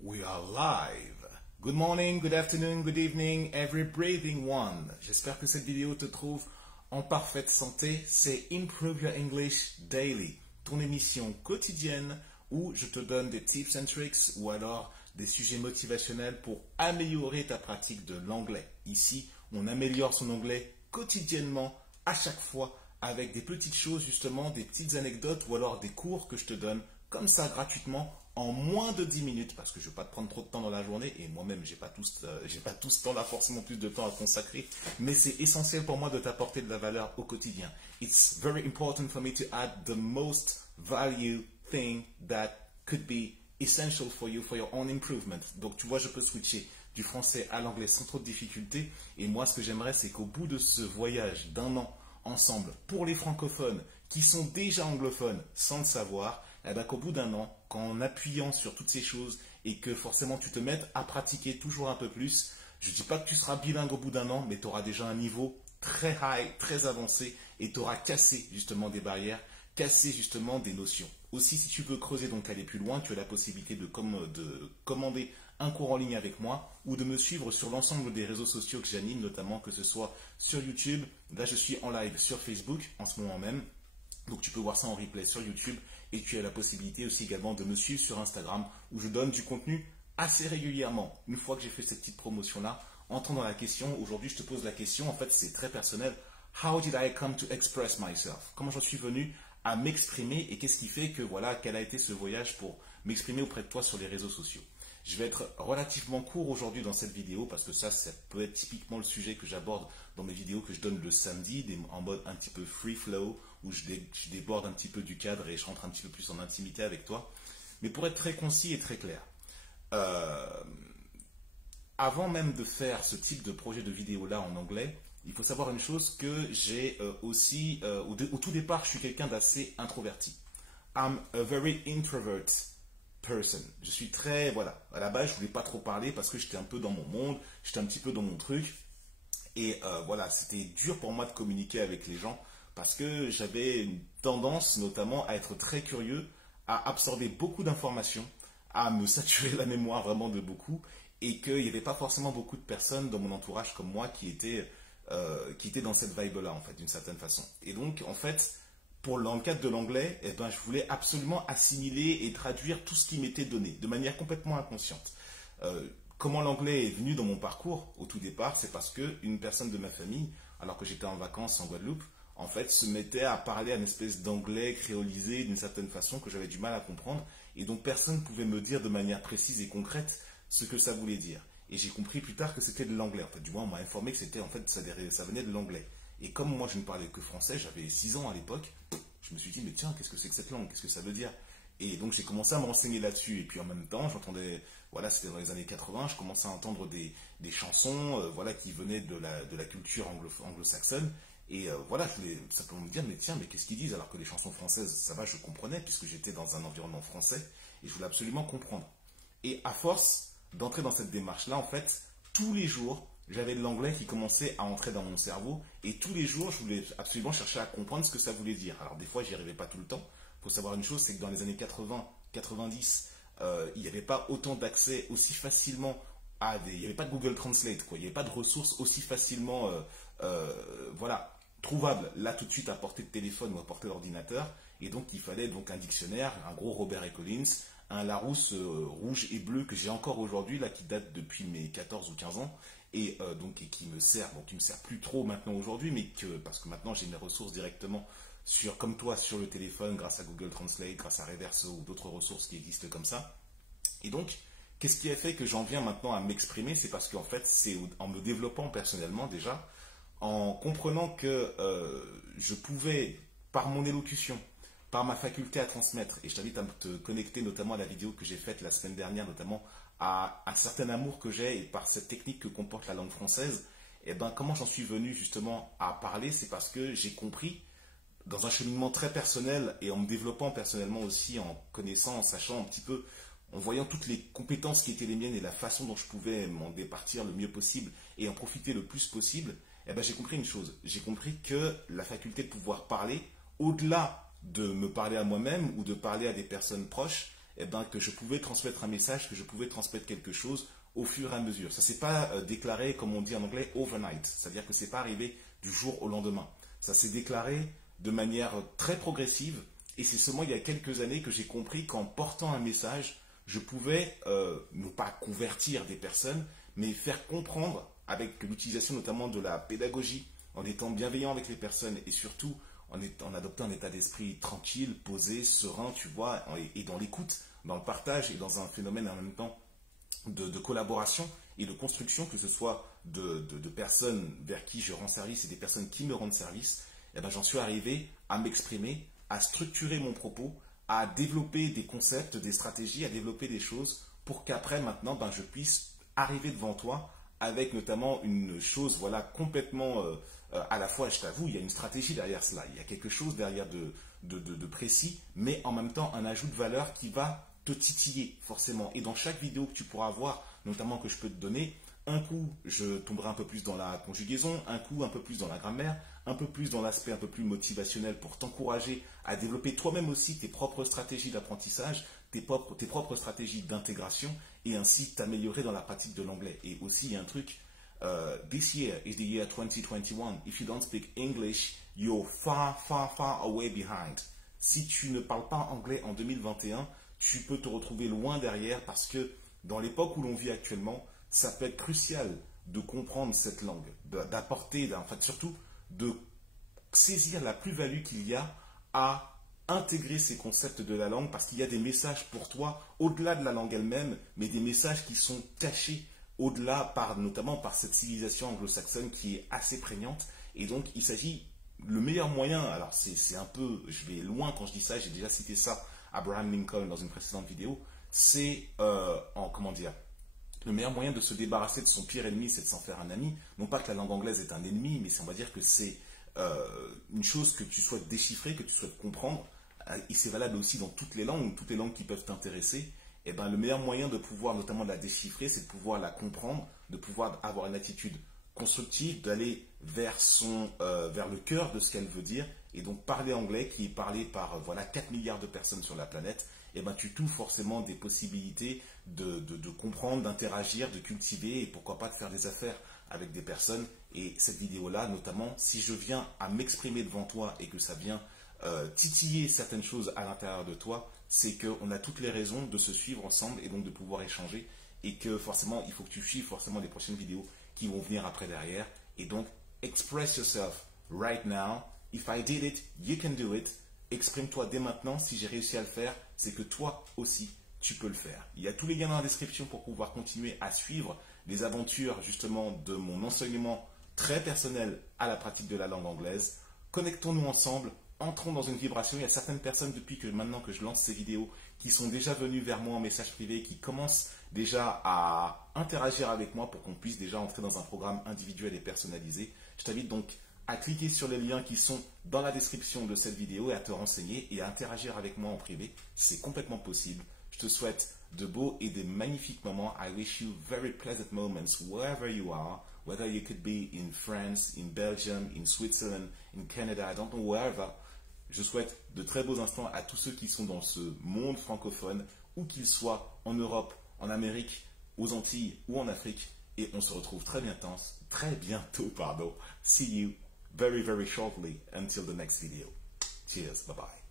We are live. Good morning, good afternoon, good evening, every breathing one. J'espère que cette vidéo te trouve en parfaite santé. C'est Improve Your English Daily, ton émission quotidienne où je te donne des tips and tricks ou alors des sujets motivationnels pour améliorer ta pratique de l'anglais. Ici, on améliore son anglais quotidiennement, à chaque fois, avec des petites choses justement, des petites anecdotes ou alors des cours que je te donne comme ça gratuitement en moins de 10 minutes parce que je ne veux pas te prendre trop de temps dans la journée et moi-même j'ai pas tout ce temps là forcément plus de temps à consacrer, mais c'est essentiel pour moi de t'apporter de la valeur au quotidien. It's very important for me to add the most value thing that could be essential for you for your own improvement. Donc tu vois, je peux switcher du français à l'anglais sans trop de difficultés et moi ce que j'aimerais c'est qu'au bout de ce voyage d'un an ensemble pour les francophones qui sont déjà anglophones sans le savoir, eh ben, qu'au bout d'un an, qu'en appuyant sur toutes ces choses et que forcément tu te mettes à pratiquer toujours un peu plus, je ne dis pas que tu seras bilingue au bout d'un an, mais tu auras déjà un niveau très high, très avancé et tu auras cassé justement des barrières, cassé justement des notions. Aussi, si tu veux creuser, donc aller plus loin, tu as la possibilité de commander un cours en ligne avec moi ou de me suivre sur l'ensemble des réseaux sociaux que j'anime, notamment que ce soit sur YouTube. Là, je suis en live sur Facebook en ce moment même. Donc tu peux voir ça en replay sur YouTube et tu as la possibilité aussi également de me suivre sur Instagram où je donne du contenu assez régulièrement. Une fois que j'ai fait cette petite promotion-là, entrons dans la question. Aujourd'hui, je te pose la question, en fait c'est très personnel. How did I come to express myself? Comment j'en suis venu à m'exprimer et qu'est-ce qui fait que, voilà, quel a été ce voyage pour m'exprimer auprès de toi sur les réseaux sociaux? Je vais être relativement court aujourd'hui dans cette vidéo parce que ça peut être typiquement le sujet que j'aborde dans mes vidéos que je donne le samedi, en mode un petit peu free flow, où je déborde un petit peu du cadre et je rentre un petit peu plus en intimité avec toi. Mais pour être très concis et très clair, avant même de faire ce type de projet de vidéo-là en anglais, il faut savoir une chose que j'ai aussi, au tout départ, je suis quelqu'un d'assez introverti. I'm a very introvert person. Je suis très, voilà, à la base je voulais pas trop parler parce que j'étais un peu dans mon monde, j'étais un petit peu dans mon truc et voilà, c'était dur pour moi de communiquer avec les gens parce que j'avais une tendance notamment à être très curieux, à absorber beaucoup d'informations, à me saturer la mémoire vraiment de beaucoup et qu'il n'y avait pas forcément beaucoup de personnes dans mon entourage comme moi qui étaient dans cette vibe-là en fait, d'une certaine façon. Et donc en fait, dans le cadre de l'anglais, eh ben, je voulais absolument assimiler et traduire tout ce qui m'était donné, de manière complètement inconsciente. Comment l'anglais est venu dans mon parcours au tout départ, c'est parce qu'une personne de ma famille, alors que j'étais en vacances en Guadeloupe, en fait, se mettait à parler une espèce d'anglais créolisé d'une certaine façon que j'avais du mal à comprendre, et donc personne ne pouvait me dire de manière précise et concrète ce que ça voulait dire. Et j'ai compris plus tard que c'était de l'anglais. En fait, du moins, on m'a informé que c'était, en fait, ça venait de l'anglais. Et comme moi, je ne parlais que français, j'avais 6 ans à l'époque, je me suis dit, mais tiens, qu'est-ce que c'est que cette langue? Qu'est-ce que ça veut dire? Et donc, j'ai commencé à me renseigner là-dessus. Et puis, en même temps, j'entendais, voilà, c'était dans les années 80, je commençais à entendre des chansons, voilà, qui venaient de la culture anglo-saxonne. Et voilà, je voulais simplement me dire, mais tiens, mais qu'est-ce qu'ils disent? Alors que les chansons françaises, ça va, je comprenais, puisque j'étais dans un environnement français. Et je voulais absolument comprendre. Et à force d'entrer dans cette démarche-là, en fait, tous les jours, j'avais de l'anglais qui commençait à entrer dans mon cerveau et tous les jours, je voulais absolument chercher à comprendre ce que ça voulait dire. Alors des fois, j'y arrivais pas tout le temps. Il faut savoir une chose, c'est que dans les années 80, 90, il n'y avait pas autant d'accès aussi facilement il n'y avait pas de Google Translate, quoi. Il n'y avait pas de ressources aussi facilement, voilà, trouvables là tout de suite à portée de téléphone ou à portée d'ordinateur. Et donc, il fallait donc un dictionnaire, un gros Robert et Collins, un Larousse rouge et bleu que j'ai encore aujourd'hui, là, qui date depuis mes 14 ou 15 ans. Et donc qui me sert, bon qui me sert plus trop maintenant aujourd'hui, mais parce que maintenant j'ai mes ressources directement comme toi sur le téléphone grâce à Google Translate, grâce à Reverso ou d'autres ressources qui existent comme ça. Et donc, qu'est-ce qui a fait que j'en viens maintenant à m'exprimer? C'est parce qu'en fait, c'est en me développant personnellement déjà, en comprenant que je pouvais, par mon élocution, par ma faculté à transmettre, et je t'invite à te connecter notamment à la vidéo que j'ai faite la semaine dernière, notamment à un certain amour que j'ai et par cette technique que comporte la langue française, et ben comment j'en suis venu justement à parler, c'est parce que j'ai compris, dans un cheminement très personnel et en me développant personnellement aussi, en connaissant, en sachant un petit peu, en voyant toutes les compétences qui étaient les miennes et la façon dont je pouvais m'en départir le mieux possible et en profiter le plus possible, et ben j'ai compris une chose, j'ai compris que la faculté de pouvoir parler, au-delà de me parler à moi-même ou de parler à des personnes proches, eh ben, que je pouvais transmettre un message, que je pouvais transmettre quelque chose au fur et à mesure. Ça ne s'est pas déclaré, comme on dit en anglais, overnight. C'est-à-dire que ce n'est pas arrivé du jour au lendemain. Ça s'est déclaré de manière très progressive. Et c'est seulement il y a quelques années que j'ai compris qu'en portant un message, je pouvais non pas convertir des personnes, mais faire comprendre, avec l'utilisation notamment de la pédagogie, en étant bienveillant avec les personnes et surtout en adoptant un état d'esprit tranquille, posé, serein, tu vois, et dans l'écoute, dans le partage et dans un phénomène en même temps de collaboration et de construction, que ce soit de personnes vers qui je rends service et des personnes qui me rendent service, eh ben, j'en suis arrivé à m'exprimer, à structurer mon propos, à développer des concepts, des stratégies, à développer des choses pour qu'après, maintenant, ben, je puisse arriver devant toi avec notamment une chose voilà, complètement à la fois, je t'avoue, il y a une stratégie derrière cela, il y a quelque chose derrière de précis, mais en même temps un ajout de valeur qui va te titiller forcément. Et dans chaque vidéo que tu pourras voir, notamment que je peux te donner, un coup je tomberai un peu plus dans la conjugaison, un coup un peu plus dans la grammaire, un peu plus dans l'aspect un peu plus motivationnel pour t'encourager à développer toi-même aussi tes propres stratégies d'apprentissage, tes propres stratégies d'intégration et ainsi t'améliorer dans la pratique de l'anglais. Et aussi il y a un truc, this year is the year 2021. If you don't speak English, you're far, far, far away behind. Si tu ne parles pas anglais en 2021, tu peux te retrouver loin derrière parce que dans l'époque où l'on vit actuellement, ça peut être crucial de comprendre cette langue, d'apporter, en fait surtout de saisir la plus-value qu'il y a à intégrer ces concepts de la langue parce qu'il y a des messages pour toi au-delà de la langue elle-même, mais des messages qui sont cachés au-delà, notamment par cette civilisation anglo-saxonne qui est assez prégnante. Et donc il s'agit, le meilleur moyen, alors c'est un peu, je vais loin quand je dis ça, j'ai déjà cité ça, Abraham Lincoln dans une précédente vidéo, c'est comment dire, le meilleur moyen de se débarrasser de son pire ennemi, c'est de s'en faire un ami. Non pas que la langue anglaise est un ennemi, mais on va dire que c'est une chose que tu souhaites déchiffrer, que tu souhaites comprendre. Et c'est valable aussi dans toutes les langues qui peuvent t'intéresser. Et ben, le meilleur moyen de pouvoir notamment la déchiffrer, c'est de pouvoir la comprendre, de pouvoir avoir une attitude constructive, d'aller vers le cœur de ce qu'elle veut dire. Et donc parler anglais, qui est parlé par voilà 4 milliards de personnes sur la planète, et ben, tu trouves forcément des possibilités de comprendre, d'interagir, de cultiver et pourquoi pas de faire des affaires avec des personnes. Et cette vidéo-là, notamment, si je viens à m'exprimer devant toi et que ça vient titiller certaines choses à l'intérieur de toi, c'est qu'on a toutes les raisons de se suivre ensemble et donc de pouvoir échanger et que forcément, il faut que tu suives forcément les prochaines vidéos qui vont venir après derrière. Et donc, express yourself right now. If I did it, you can do it. Exprime-toi dès maintenant. Si j'ai réussi à le faire, c'est que toi aussi, tu peux le faire. Il y a tous les liens dans la description pour pouvoir continuer à suivre les aventures justement de mon enseignement très personnel à la pratique de la langue anglaise. Connectons-nous ensemble, entrons dans une vibration. Il y a certaines personnes depuis que maintenant que je lance ces vidéos qui sont déjà venues vers moi en message privé, qui commencent déjà à interagir avec moi pour qu'on puisse déjà entrer dans un programme individuel et personnalisé. Je t'invite donc à cliquer sur les liens qui sont dans la description de cette vidéo et à te renseigner et à interagir avec moi en privé. C'est complètement possible. Je te souhaite de beaux et de magnifiques moments. I wish you very pleasant moments wherever you are, whether you could be in France, in Belgium, in Switzerland, in Canada, I don't know, wherever. Je souhaite de très beaux instants à tous ceux qui sont dans ce monde francophone, où qu'ils soient en Europe, en Amérique, aux Antilles ou en Afrique. Et on se retrouve très bientôt. See you very, very shortly until the next video. Cheers. Bye-bye.